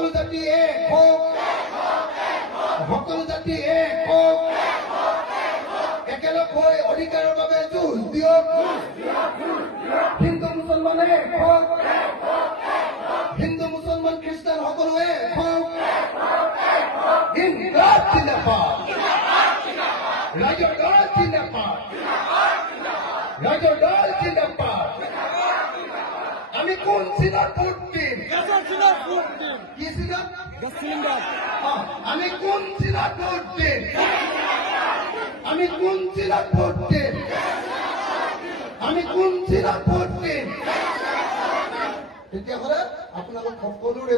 সকলো জাতি এক হোক, সকলো জাতি এক হোক, একেলগ হৈ অধিকাৰৰ বাবে যুঁজ দিয়ক। হিন্দু মুছলমান এক হোক, হিন্দু মুছলমান খ্ৰীষ্টান সকলো এক হোক। ইনকলাব জিন্দাবাদ, ৰাইজৰ দল জিন্দাবাদ, ৰাইজৰ দল জিন্দাবাদ। আমি কোন চিনত ভোট দিম? কি চিনত? আমি কোন চিনত ভোট দিম? আমি কোন চিনত ভোট দিম? আমি কোন চিনত ভোট দিম? তেতিয়াহ'লে আপোনালোক সকলোৰে